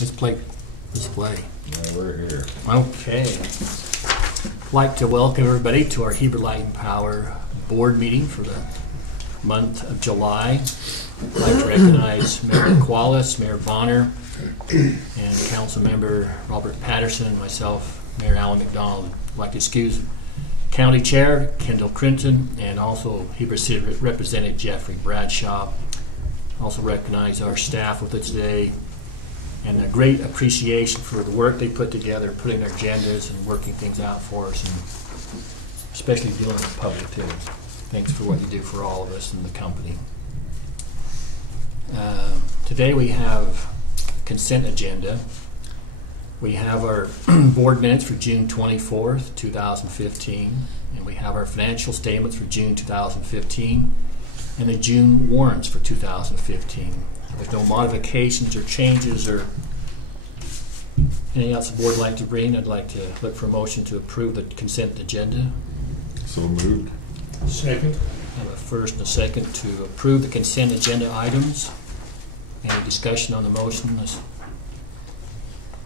Display. Yeah, we're here. Okay. I'd like to welcome everybody to our Heber Light and Power board meeting for the month of July. I'd like to recognize Mayor Qualis, Mayor Bonner, and Council Member Robert Patterson, and myself, Mayor Alan McDonald. I'd like to excuse County Chair Kendall Crinton and also Heber City Representative Jeffrey Bradshaw. Also recognize our staff with us today and a great appreciation for the work they put together, putting their agendas and working things out for us, and especially dealing with the public too. Thanks for what you do for all of us in the company. Today we have consent agenda. We have our board minutes for June 24th, 2015, and we have our financial statements for June 2015 and the June warrants for 2015. There's no modifications or changes or anything else the board would like to bring. I'd like to look for a motion to approve the consent agenda. So moved. Second. I have a first and a second to approve the consent agenda items. Any discussion on the motion?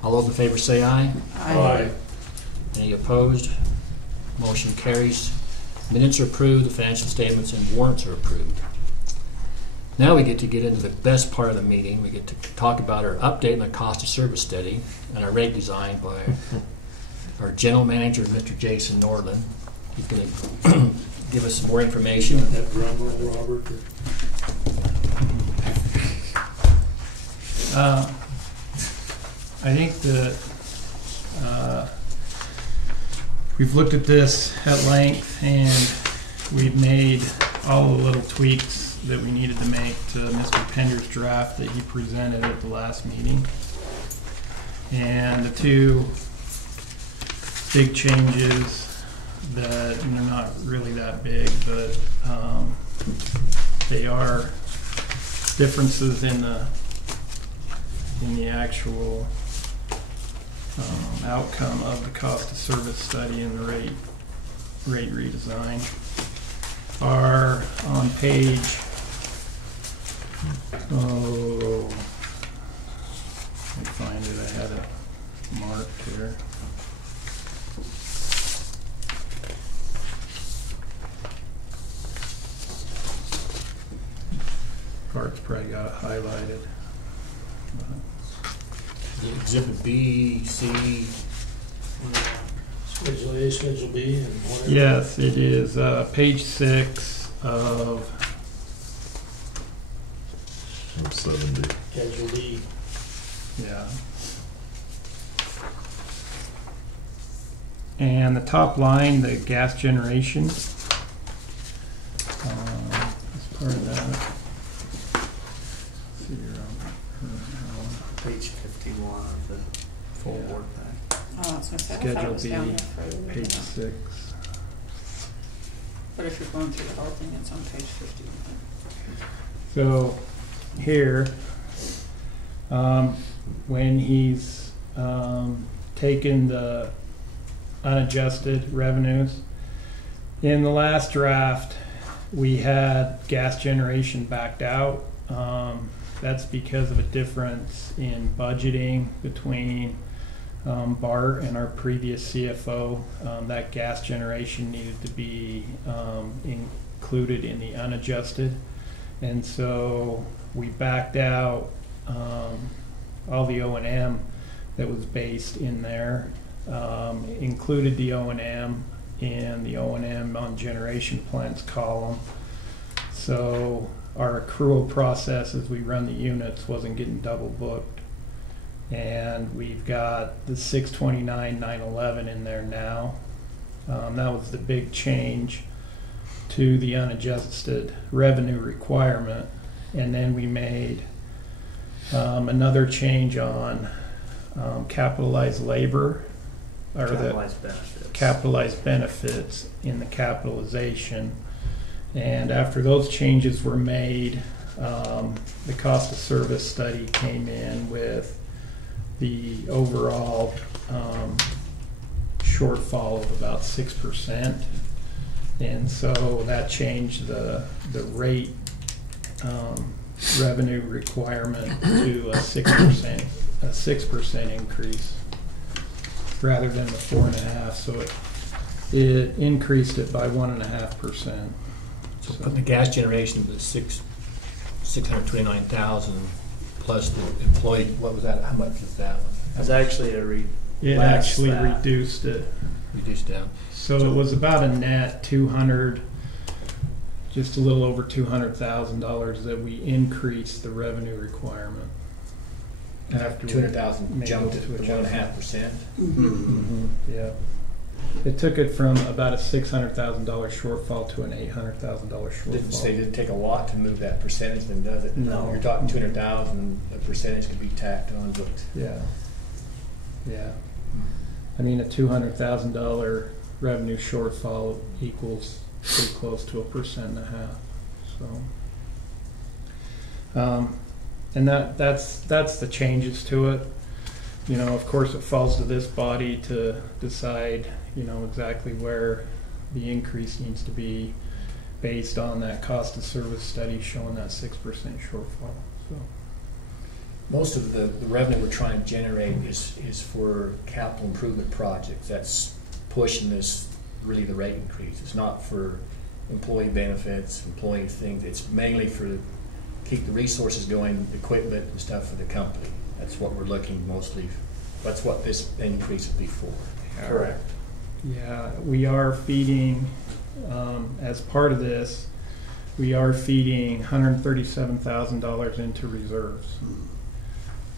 All those in favor say aye. Aye. Any opposed? Motion carries. Minutes are approved, the financial statements and warrants are approved. Now we get into the best part of the meeting. We get to talk about our update on the cost of service study and our rate design by our general manager, Mr. Jason Nordland. He's going to give us some more information. That drum roll, Robert. I think that we've looked at this at length and we've made all the little tweaks that we needed to make to Mr. Pender's draft that he presented at the last meeting. And the two big changes that they're not really that big, but they are differences in the actual outcome of the cost of service study and the rate redesign are on page let me find it. I had it marked here. Part's probably got it highlighted. Exhibit B, C. Schedule A, Schedule B, and whatever. Yes, it is page 6 of 70. Schedule D. yeah. And the top line, the gas generation, is part of that. Page 51 of the full Yeah. board pack. Oh, I was going to say, I thought Schedule it was B, down there further. page 6. But if you're going through the whole thing, it's on page 51. So here, when he's taken the unadjusted revenues, in the last draft, we had gas generation backed out. That's because of a difference in budgeting between Bart and our previous CFO. That gas generation needed to be included in the unadjusted. And so we backed out all the O&M that was based in there, included the O&M in the O&M on generation plants column. So our accrual process as we run the units wasn't getting double booked. And we've got the 629,911 in there now. That was the big change to the unadjusted revenue requirement. And then we made another change on capitalized labor, or Capitalized benefits. capitalized benefits in the capitalization. And after those changes were made, the cost of service study came in with the overall shortfall of about 6%. And so that changed the rate revenue requirement to a 6% a 6% increase rather than the 4.5%. So it increased it by 1.5%. So put the gas generation to 629,000 plus the employee. What was that? How much is that one? It's actually It less actually that. reduced it. Reduced down. So it was about a net 200, just a little over $200,000 that we increased the revenue requirement. After 200,000 jumped it to 1.5%. Yeah. It took it from about a $600,000 shortfall to an $800,000 shortfall. Didn't take a lot to move that percentage, then, does it? No. You're talking 200,000. A percentage could be tacked on, but Yeah. Yeah. I mean, a $200,000 revenue shortfall equals pretty close to 1.5%. So, and that's the changes to it. You know, of course, it falls to this body to decide, you know, exactly where the increase needs to be based on that cost of service study showing that 6% shortfall. So. most of the revenue we're trying to generate is for capital improvement projects. That's pushing this, really the rate increase. It's not for employee benefits, employee things. It's mainly for keep the resources going, equipment and stuff for the company. That's what we're looking mostly. That's what this increase would be for. Correct. Yeah, we are feeding, as part of this, we are feeding $137,000 into reserves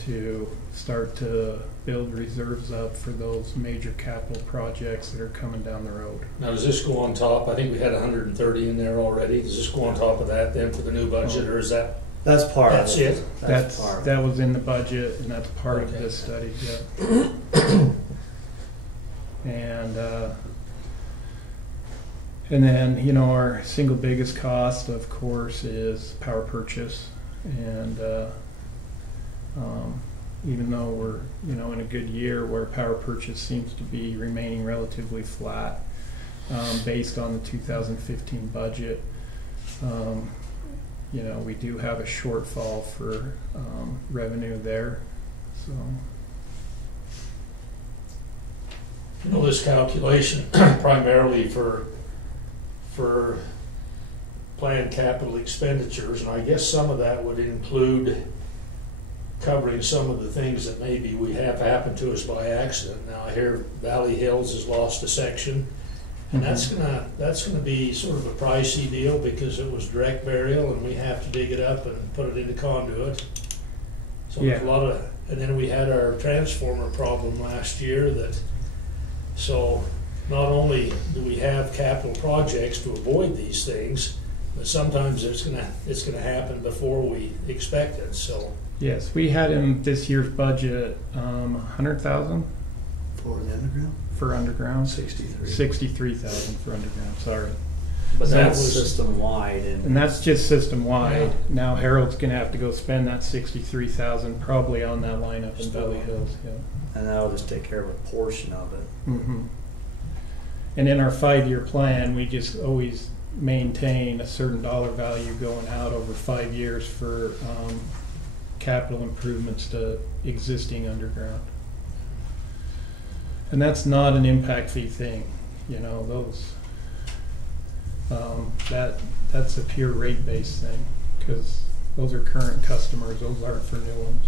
to start to build reserves up for those major capital projects that are coming down the road. Now, does this go on top? I think we had 130 in there already. Does this go on top of that then for the new budget, or is that? That's part That's of it. it? That's part of That was in the budget, and that's part of Okay. this study, yeah. And then, you know, our single biggest cost, of course, is power purchase. And even though we're, you know, in a good year where power purchase seems to be remaining relatively flat, based on the 2015 budget, you know, we do have a shortfall for revenue there. So. You know, this calculation primarily for planned capital expenditures, and I guess some of that would include covering some of the things that maybe we have happened to us by accident. Now I hear Valley Hills has lost a section, and that's gonna be sort of a pricey deal because it was direct burial and we have to dig it up and put it into conduit. So there's a lot of, and then we had our transformer problem last year so not only do we have capital projects to avoid these things, but sometimes it's gonna happen before we expect it. So Yes, we had in this year's budget $100,000 for the underground. for underground, 63. 63,000 for underground. Sorry, But So that's was- system wide, and that's just system wide. Yeah. Now Harold's going to have to go spend that 63,000 probably on that lineup in Still. Valley Hills. Yeah. and that'll just take care of a portion of it. Mm-hmm. And in our 5-year plan, we just always maintain a certain dollar value going out over 5 years for capital improvements to existing underground. And that's not an impact fee thing, you know, those, that's a pure rate-based thing, because those are current customers, those aren't for new ones.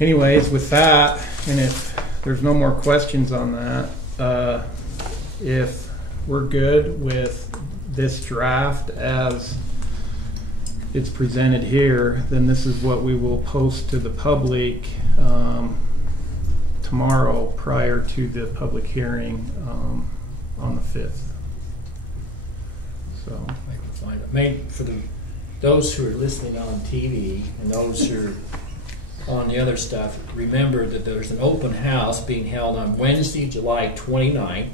Anyways, with that, and if there's no more questions on that, if we're good with this draft as it's presented here, then this is what we will post to the public tomorrow prior to the public hearing on the 5th. So, I can find it. For those who are listening on TV and those who are on the other stuff, remember that there's an open house being held on Wednesday, July 29th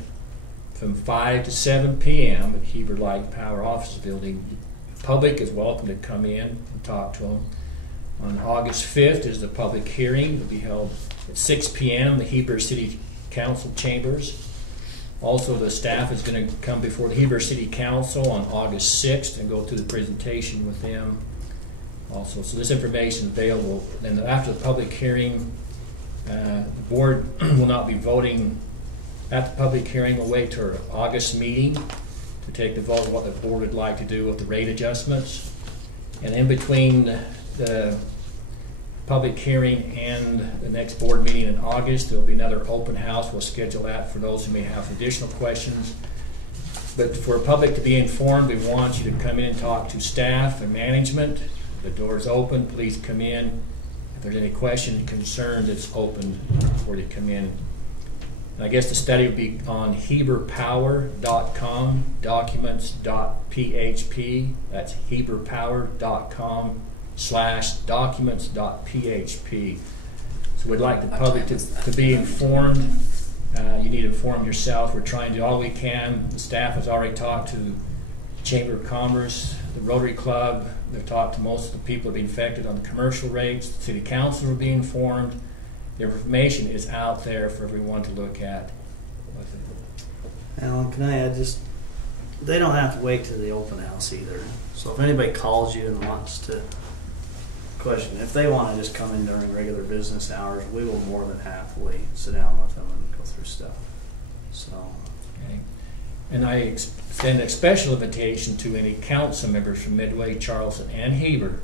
from 5 to 7 p.m. at Heber Light and Power Office Building. The public is welcome to come in and talk to them. On August 5th is the public hearing. It will be held at 6 p.m. the Heber City Council chambers. Also, the staff is going to come before the Heber City Council on August 6th and go through the presentation with them. Also, so this information is available. Then after the public hearing, the board will not be voting at the public hearing. We'll wait till our August meeting to take the vote of what the board would like to do with the rate adjustments. And in between the public hearing and the next board meeting in August, there will be another open house. We'll schedule that for those who may have additional questions. But for the public to be informed, we want you to come in and talk to staff and management. The door is open. Please come in. If there's any questions and concerns, it's open before you come in. And I guess the study will be on heberpower.com, documents.php. That's heberpower.com/documents.php. So we'd like the public to be informed. You need to inform yourself. We're trying to do all we can. The staff has already talked to the Chamber of Commerce, the Rotary Club. They've talked to most of the people who have been affected on the commercial rates. The City Council will be informed. The information is out there for everyone to look at. Alan, can I add just, they don't have to wait to the open house either. So if anybody calls you and wants to question, if they want to just come in during regular business hours, we will more than happily sit down with them and go through stuff. So. Okay. And I extend a special invitation to any council members from Midway, Charleston, and Heber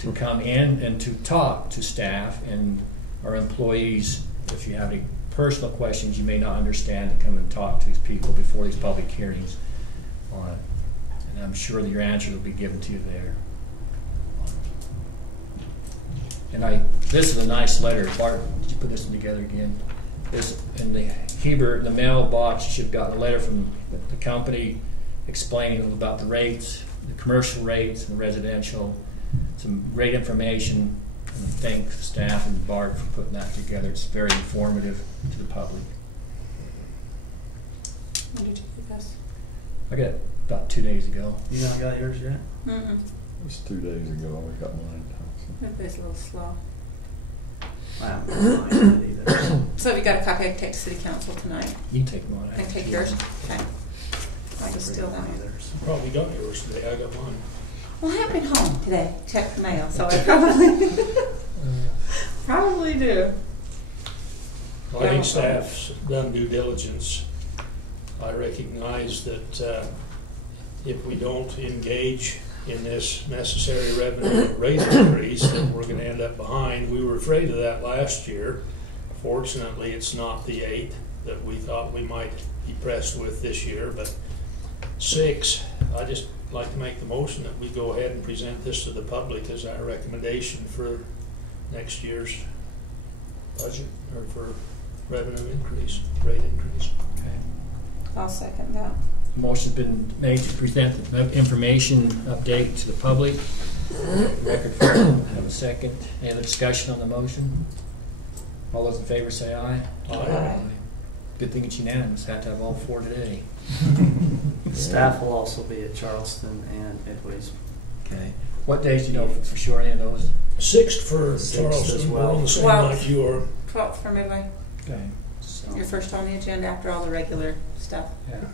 to come in and to talk to staff and our employees. If you have any personal questions you may not understand, to come and talk to these people before these public hearings on it. And I'm sure that your answers will be given to you there. And this is a nice letter. Bart, did you put this one together again? This in the Heber, the mailbox, you should have gotten a letter from the company explaining about the rates, the commercial rates and the residential, some rate information. And thank staff and Bart for putting that together. It's very informative to the public. When did you get this? I got it about 2 days ago. You not got yours yet? Mm-mm. It was 2 days ago. I got mine. Everybody's a little slow. I haven't got mine yet either. So if you got a copy, I can take to City Council tonight. You can take mine. I can take yours? Okay. I can steal that one. Either, so. Probably got yours today, I got mine. Well, I have been home today, check the mail, so I probably do. Well, I think staff's done due diligence. I recognize that if we don't engage in this necessary revenue rate increase, then we're going to end up behind. We were afraid of that last year. Fortunately, it's not the 8 that we thought we might be pressed with this year, but 6, I just like to make the motion that we go ahead and present this to the public as our recommendation for next year's budget, or for revenue increase, rate increase. Okay. I'll second that. Motion's been made to present the information update to the public. Record have a second. Any other discussion on the motion? All those in favor say aye. Aye. Good thing it's unanimous. Had to have all 4 today. Staff will also be at Charleston and Midway's. Okay. What days do you know for sure? Any of those? 6th for 6th Charleston, as we're well. on the same 12th. night you are. 12th for Midway. Okay. So. You're first on the agenda after all the regular stuff. Yeah,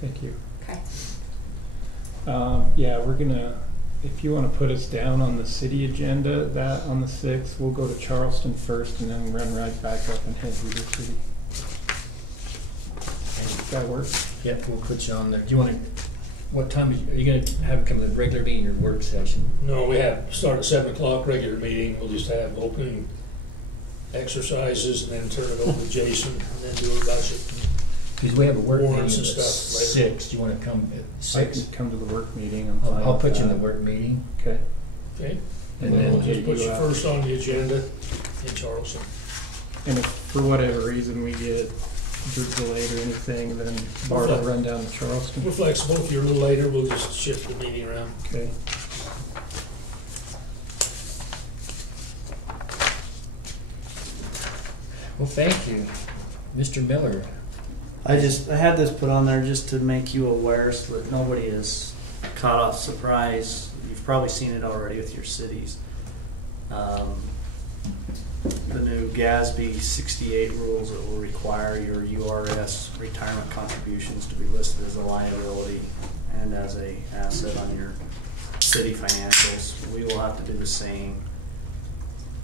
thank you. Okay. Yeah, we're gonna, if you wanna put us down on the city agenda, that on the 6th, we'll go to Charleston first and then run right back up and head to the city. Does that work? Yep, we'll put you on there. Do you want to? What time are you going to have it come to the regular meeting or work session? No, we have start at 7 o'clock regular meeting. We'll just have opening exercises and then turn it over to Jason and then do a budget. Because we have a work meeting at Warrants and stuff later. 6. Do you want to come at I 6? can come to the work meeting. I'm fine I'll with put you in that. the work meeting. Okay. Okay? And And then then we'll just put you out. first on the agenda in Charleston. And if for whatever reason we get delayed or anything, then Bart will run down to Charleston. We're flexible. If you're a little later, we'll just shift the meeting around. Okay. Well, thank you. Mr. Miller. I had this put on there just to make you aware so that nobody is caught off surprise. You've probably seen it already with your cities. the new GASB 68 rules that will require your URS retirement contributions to be listed as a liability and as a asset on your city financials. We will have to do the same,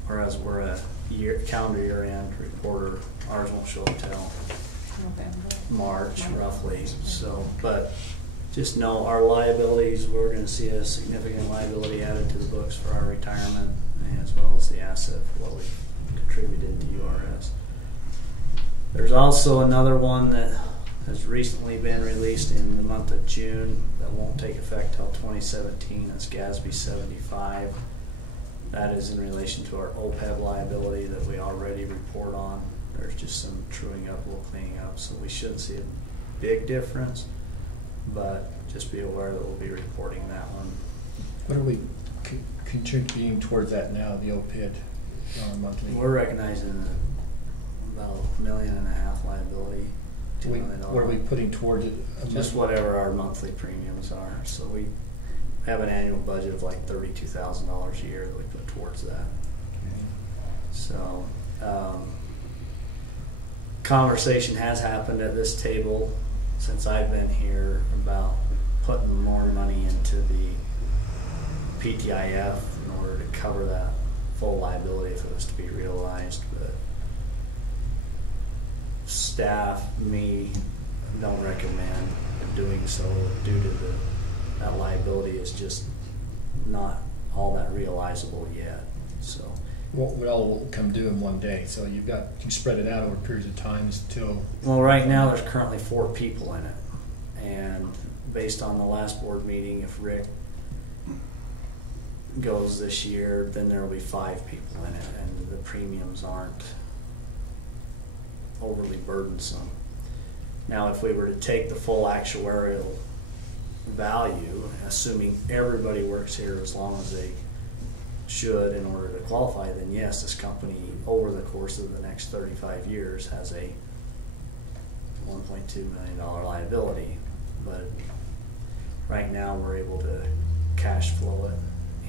whereas we're a calendar year end reporter. Ours won't show up till March roughly. So, but just know our liabilities, we're going to see a significant liability added to the books for our retirement, as well as the asset for what we contributed to URS. There's also another one that has recently been released in the month of June that won't take effect till 2017. That's GASB 75. That is in relation to our OPEB liability that we already report on. There's just some truing up, a little cleaning up, so we shouldn't see a big difference, but just be aware that we'll be reporting that one. What are we contributing towards that now, the OPID monthly? We're recognizing about $1.5 million liability. $2 million. What are we putting towards it? Just whatever our monthly premiums are. So we have an annual budget of like $32,000 a year that we put towards that. Okay. So conversation has happened at this table since I've been here about putting more money into the PTIF in order to cover that full liability if it was to be realized. But staff, me, don't recommend doing so due to that liability is just not all that realizable yet. So What would all come due in one day? So you spread it out over periods of times until. well, right now there's currently 4 people in it, and based on the last board meeting, if Rick goes this year, then there will be 5 people in it, and the premiums aren't overly burdensome. Now, if we were to take the full actuarial value, assuming everybody works here as long as they should in order to qualify, then yes, this company over the course of the next 35 years has a $1.2 million liability. But right now we're able to cash flow it,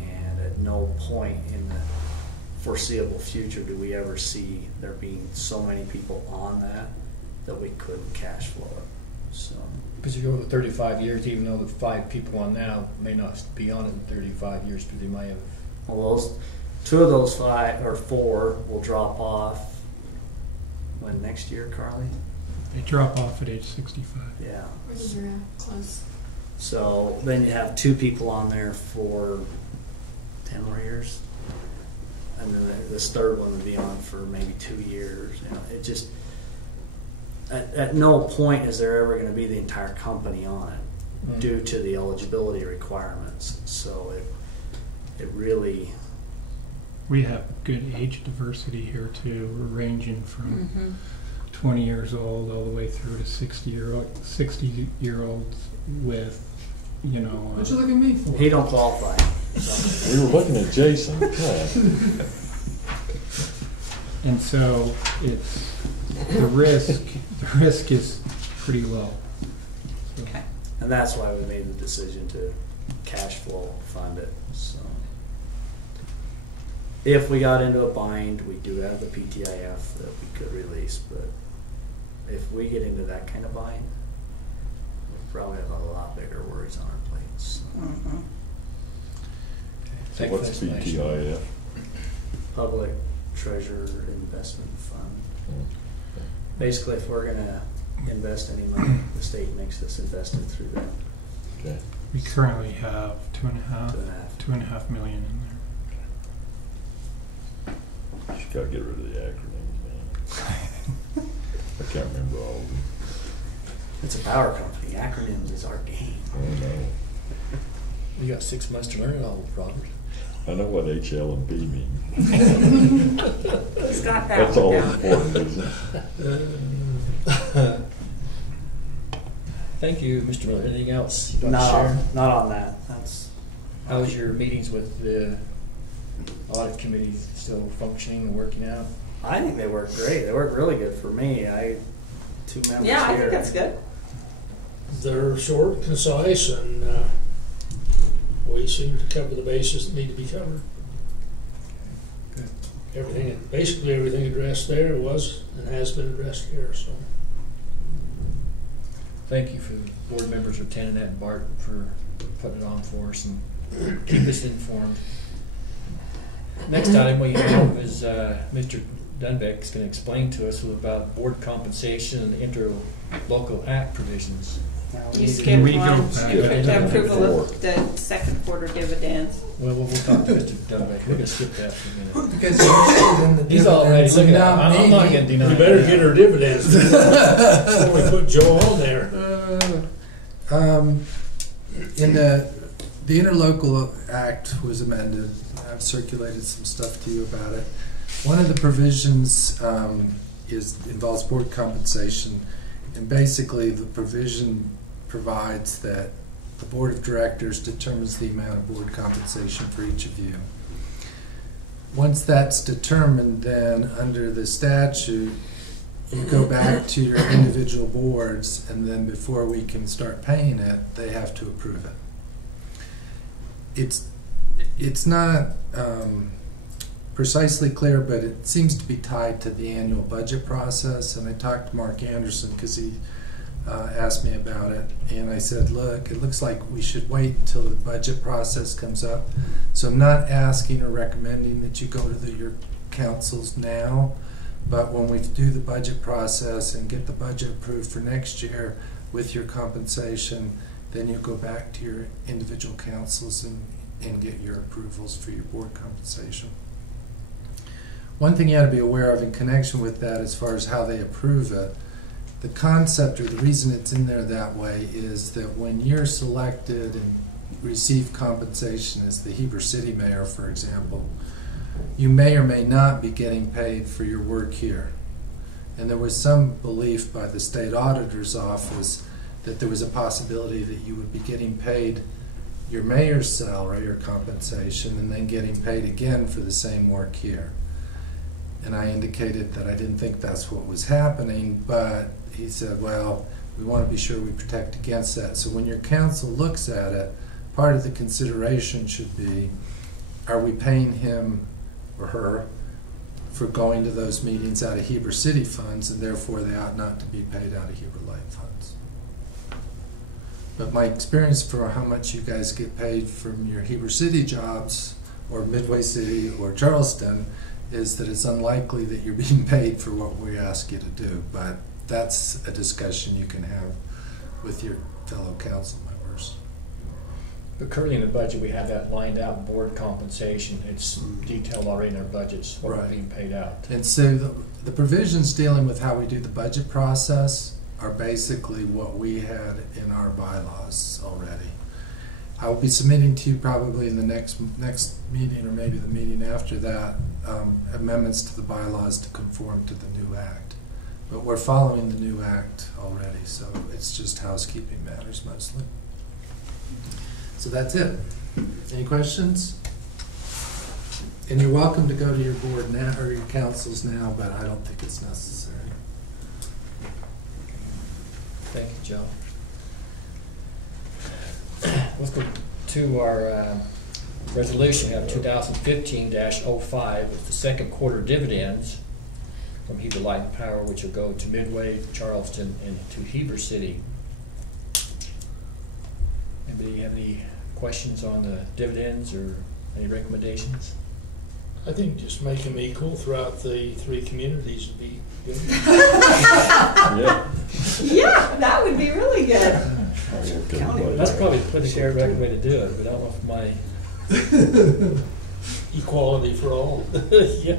and at no point in the foreseeable future do we ever see there being so many people on that we couldn't cash flow it. So Because you go with 35 years, even though the 5 people on now may not be on it in 35 years, because they might have. well, 2 of those 5 or 4 will drop off when next year, Carly? They drop off at age 65. Yeah. Close. So then you have 2 people on there for 10 more years, and then this third one would be on for maybe 2 years. You know, it just at no point is there ever going to be the entire company on it due to the eligibility requirements. So it really. We have good age diversity here too. We're ranging from 20 years old all the way through to 60-year-olds with, you know. What you looking at me for? He don't qualify. So. We were looking at Jason. God. And so it's the risk is pretty low. So. Okay. And that's why we made the decision to cash flow fund it. So if we got into a bind, we do have the PTIF that we could release, but if we get into that kind of bind, we probably have a lot bigger worries on our plates. So. So what's PTIF? Public Treasure Investment Fund. Basically, if we're going to invest any money, the state makes us invest it through that. Okay. We currently have two and a half million in there. You gotta get rid of the acronyms, man. I can't remember all of them. It's a power company. Acronyms is our game. I know. You got 6 months to learn it all, Robert. I know what HL and P mean. He's got that That's one all down. important, isn't it? Thank you, Mr. Miller. Anything else you want to share? Not on that. That's How was your meetings with the audit committee? Still functioning and working out? I think they work great. They work really good for me. 2 members Yeah, I here. think that's good. They're short, concise, and we seem to cover the bases that need to be covered. Good. basically everything addressed there was and has been addressed here, so. Thank you for the board members attending that, and Bart for putting it on for us and keep us informed. Next item we have is Mr. Dunbeck is going to explain to us about board compensation and interlocal act provisions. Now, we You need to- skipped we go one, back? the approval of the second quarter dividends. Well, we'll talk to Mr. Dunbeck. We're going to skip that for a minute. Because he's interested in the He's already dividends, looking at it. not I'm me. not going to deny We better it. get our dividends before we put Joe on there. In the interlocal act was amended. I've circulated some stuff to you about it. One of the provisions involves board compensation, and basically the provision provides that the board of directors determines the amount of board compensation for each of you. Once that's determined, then under the statute, you go back to your individual boards, and then before we can start paying it, they have to approve it. It's not precisely clear, but it seems to be tied to the annual budget process. And I talked to Mark Anderson because he asked me about it, and I said, look, it looks like we should wait until the budget process comes up. So I'm not asking or recommending that you go to your councils now, but when we do the budget process and get the budget approved for next year with your compensation, then you go back to your individual councils and get your approvals for your board compensation. One thing you ought to be aware of in connection with that, as far as how they approve it, the concept or the reason it's in there that way is that when you're selected and receive compensation as the Heber City Mayor, for example, you may or may not be getting paid for your work here. And there was some belief by the state auditor's office that there was a possibility that you would be getting paid your mayor's salary or compensation and then getting paid again for the same work here. And I indicated that I didn't think that's what was happening, but he said, well, we want to be sure we protect against that. So when your council looks at it, part of the consideration should be, are we paying him or her for going to those meetings out of Heber City funds, and therefore they ought not to be paid out of Heber Light funds. But my experience for how much you guys get paid from your Heber City jobs, or Midway City, or Charleston, is that it's unlikely that you're being paid for what we ask you to do. But that's a discussion you can have with your fellow council members. But currently in the budget, we have that lined out, board compensation. It's detailed already in our budgets, what we're Right. being paid out. And so the provisions dealing with how we do the budget process are basically what we had in our bylaws already. I will be submitting to you probably in the next meeting, or maybe the meeting after that, amendments to the bylaws to conform to the new act. But we're following the new act already, so it's just housekeeping matters mostly. So that's it. Any questions? And you're welcome to go to your board now, or your councils now, but I don't think it's necessary. Thank you, Joe. Let's go to our resolution. We have 2015-05 with the second quarter dividends from Heber Light and Power, which will go to Midway, Charleston, and to Heber City. Anybody have any questions on the dividends or any recommendations? I think just make them equal throughout the three communities would be good. Yeah. Yeah, that would be really good. That's probably the pretty correct way to do it, but I don't know if my Equality for all. yeah.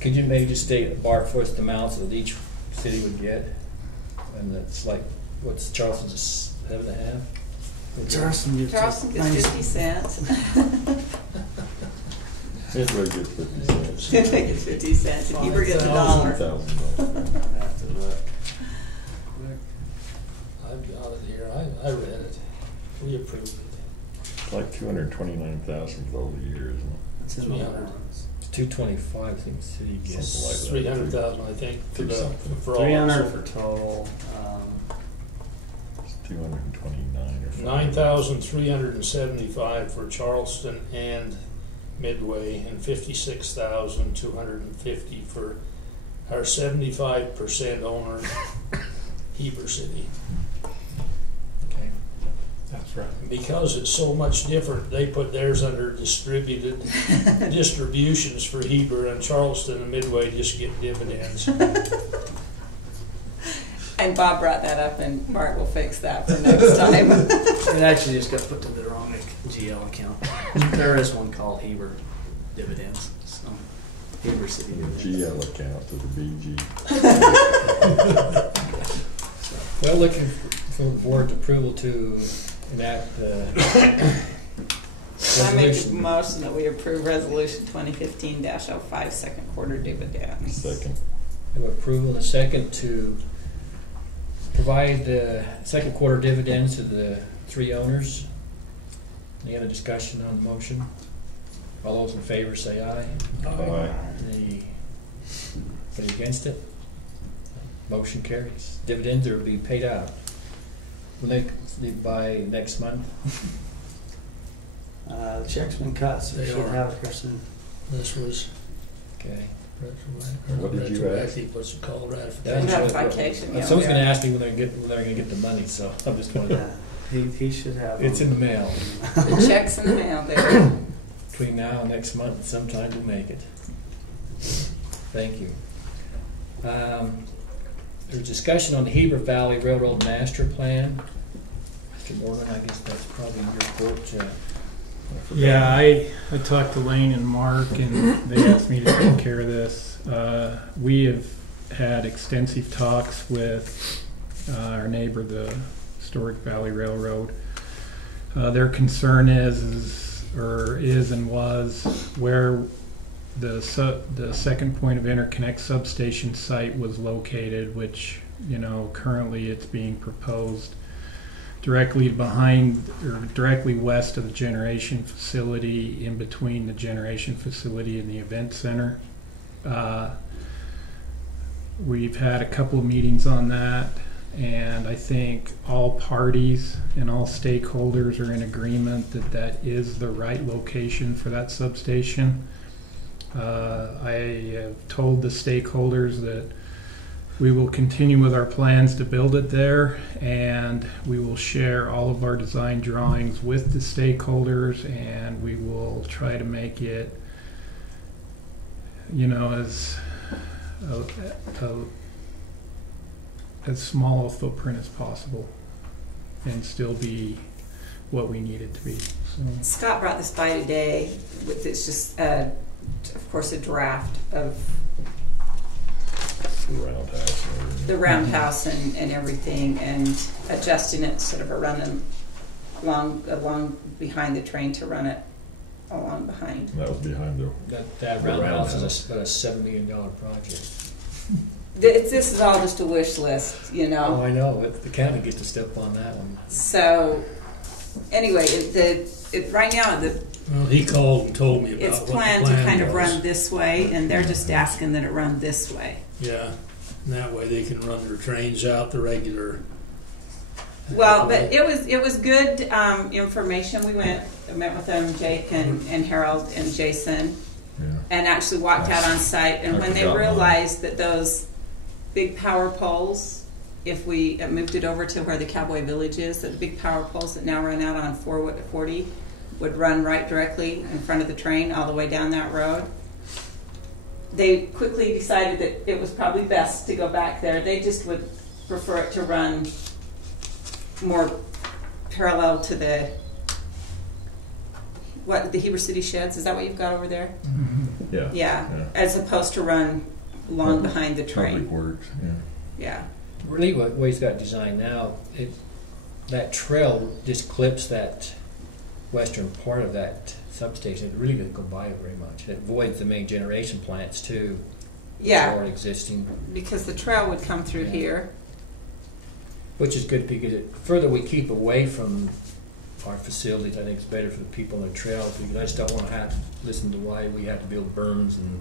Could you maybe just state, Bart, for us the amounts that each city would get? And that's like, what's Charleston's 7.5? Charleston Charleston gets 50 cents. Midway gets 50 cents. Midway gets 50 cents, and Heber gets $1. $1,000. I have to look. I've got it here. I read it. We approved it. It's like 229,000 for all the years, isn't it? It's in the other ones. It's 225, I think the city gets. Something like that. 300,000, I think, for all. 300 for total. It's 229 or something. 9,375 for Charleston and Midway, and 56,250 for our 75% owner, Heber City. Okay. That's right. Because it's so much different, they put theirs under distributed distributions for Heber, and Charleston and Midway just get dividends. And Bob brought that up, and Mark will fix that for next time. It actually just got put to the wrong GL account. There is one called Heber Dividends. So Heber City Dividends. GL account to the BG. Well, looking for the board's approval to enact the I make a resolution. motion that we approve resolution 2015-05 second quarter dividends. Second. Have approval and a second to provide the second quarter dividends to the three owners. Any other discussion on the motion? All those in favor say aye. Aye. Anybody against it? Motion carries. Dividends are to be paid out. Will they by next month? The check's been cut, so we They should are. have it here soon. This was Okay. What did you ask? retroactive, what's it called, ratification? That's Ratification, yeah. Someone's going to ask me when they're going to get the money, so I'm just wondering. Yeah, he should have. It's in the mail. The check's in the mail there. Between now and next month, sometime we'll make it. Thank you. There's discussion on the Heber Valley Railroad Master Plan. Mr. Morgan, I guess that's probably your court. Yeah, I talked to Lane and Mark, and they asked me to take care of this. We have had extensive talks with our neighbor, the Historic Valley Railroad. Their concern is and was where the second point of interconnect substation site was located, which, you know, currently it's being proposed directly behind or directly west of the generation facility, in between the generation facility and the event center. We've had a couple of meetings on that, and I think all parties and all stakeholders are in agreement that that is the right location for that substation. I have told the stakeholders that we will continue with our plans to build it there, and we will share all of our design drawings with the stakeholders, and we will try to make it, you know, as small a footprint as possible and still be what we need it to be. So. Scott brought this by today. It's just, of course, a draft of The roundhouse. and everything. the roundhouse and everything, and adjusting it sort of running along behind the train to run it along behind. That was behind the. That roundhouse is about a $7 million project. This is all just a wish list, you Oh, know. I know. The county gets to step on that one. So, anyway, right now Well, he called and told me about it's what the planned to plan kind of was. run this way, and they're just asking that it run this way. Yeah, and that way they can run their trains out the regular. Well, but it was good information. We met with them, Jake and Harold and Jason, Yeah. and actually walked out on site. And I when they forgot mine. realized that those big power poles, if we moved it over to where the Cowboy Village is, that the big power poles that now run out on 440 would run right directly in front of the train all the way down that road. They quickly decided that it was probably best to go back there. They just would prefer it to run more parallel to the Heber City sheds. Is that what you've got over there? Yeah. Yeah, as opposed to run long behind the train. Public Works. Yeah. Yeah. Really, what he's got designed now, that trail just clips that western part of that substation. It really doesn't go by it very much. It avoids the main generation plants too. Yeah, Or existing, because the trail would come through Yeah. here. which is good because the further we keep away from our facilities, I think it's better for the people on the trail, because I just don't want to have to listen to why we have to build berms and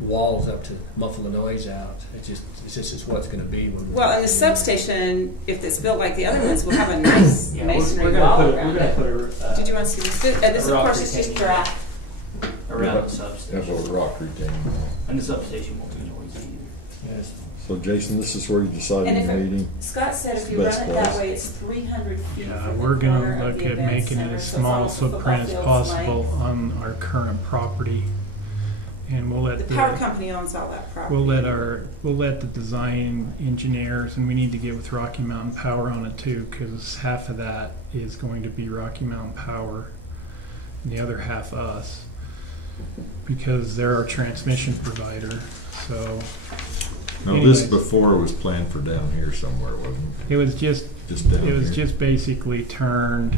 walls up to muffle the noise out. It's just what's going to be when. Well, and the substation, if it's built like the other ones, will have a nice Yeah, masonry we're gonna wall put around we're gonna it. put Did you want to see this? This, of rock course, is just retaining draft. around the That's substation. what rock retaining wall. And the substation won't be noisy either. Yes. So Jason, this is where you decided And the if it- meeting? Scott said if It's you the run best it that place. way, it's 300 feet Yeah, from we're the gonna corner of look the at event making it center, as so it's small almost a footprint as football field's possible length. on our current property. And we'll let The power company owns all that property. we'll let the design engineers, and we need to get with Rocky Mountain Power on it too, because half of that is going to be Rocky Mountain Power, and the other half us, because they're our transmission provider. So No, this anyways. before was planned for down here somewhere, wasn't it was just it? Just down it was here, just basically turned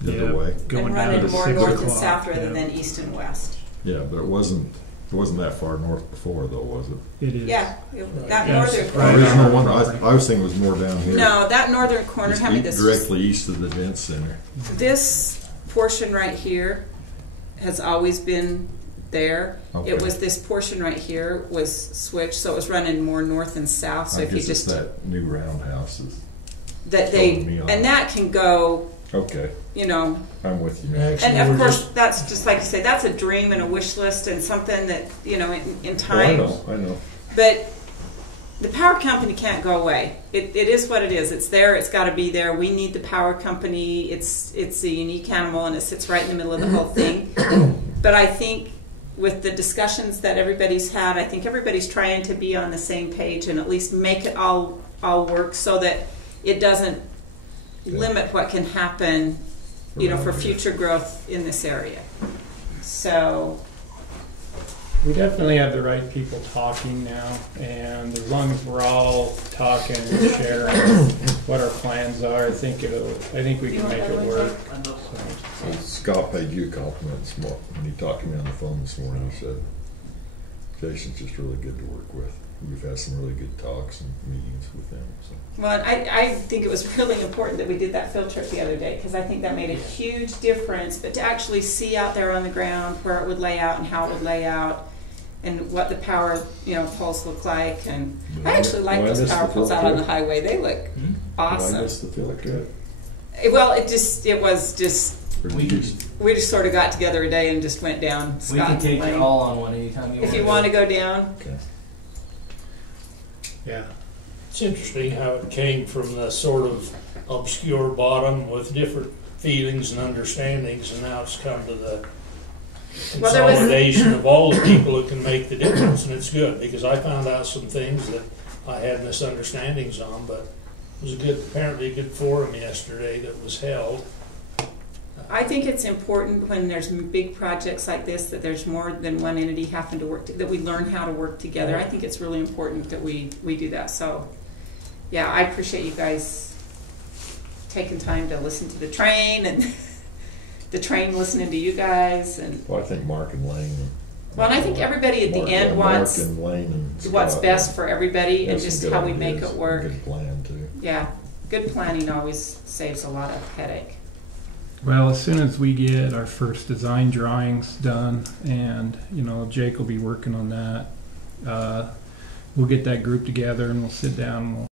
the other way. going and down running to more 6 north o'clock. and south rather yeah. than east and west. Yeah, but it wasn't that far north before, though, was it? That It is. Right. Yes, northern right. The corner. original one, I was thinking was more down here. No, that northern corner. Just How many this? directly east of the event center. This portion right here has always been there. Okay. It was this portion right here was switched, so it was running more north and south. So I if you guess it's just that new roundhouse is that throwing me off. and that can go, okay. you know, I'm with you. Actually, and of we're course just- that's just like you say, that's a dream and a wish list and something that in Oh, I time. know. But the power company can't go away. It is what it is. It's there. It's got to be there. We need the power company. It's a unique animal, and it sits right in the middle of the whole thing. But I think with the discussions that everybody's had, I think everybody's trying to be on the same page and at least make it all work so that it doesn't limit what can happen, for future growth in this area. So. We definitely have the right people talking now, and as long as we're all talking and sharing what our plans are, I think we can make it work. So, Scott paid you a compliment when he talked to me on the phone this morning. He said, Jason's just really good to work with. We've had some really good talks and meetings with him. So. Well, I think it was really important that we did that field trip the other day because I think that made a huge difference. But to actually see out there on the ground where it would lay out and how it would lay out and what the power poles look like, and I actually like Well, I those missed power the poles field out on trip. the highway. They look I awesome. missed the field trip. Well, it was just Or We did can- you- we just sort of got together a day and just went down. We can Scott take Lane. you all on one anytime you If you want to go down. Okay. yeah. It's interesting how it came from the sort of obscure bottom with different feelings and understandings, and now it's come to the Well, there was- consolidation of all the people that can make the difference, and it's good because I found out some things that I had misunderstandings on, but it was apparently a good forum yesterday that was held. I think it's important when there's big projects like this that there's more than one entity having to work, that we learn how to work together. I think it's really important that we do that. So, yeah, I appreciate you guys taking time to listen to the train and the train listening to you guys. And Well, I think Mark and Lane. well, and I think everybody at the end Mark wants and Lane and what's Scott best for everybody have and some just good how we make ideas, it work. Good plan too. Yeah, good planning always saves a lot of headache. Well, as soon as we get our first design drawings done, and Jake will be working on that, we'll get that group together and we'll sit down and we'll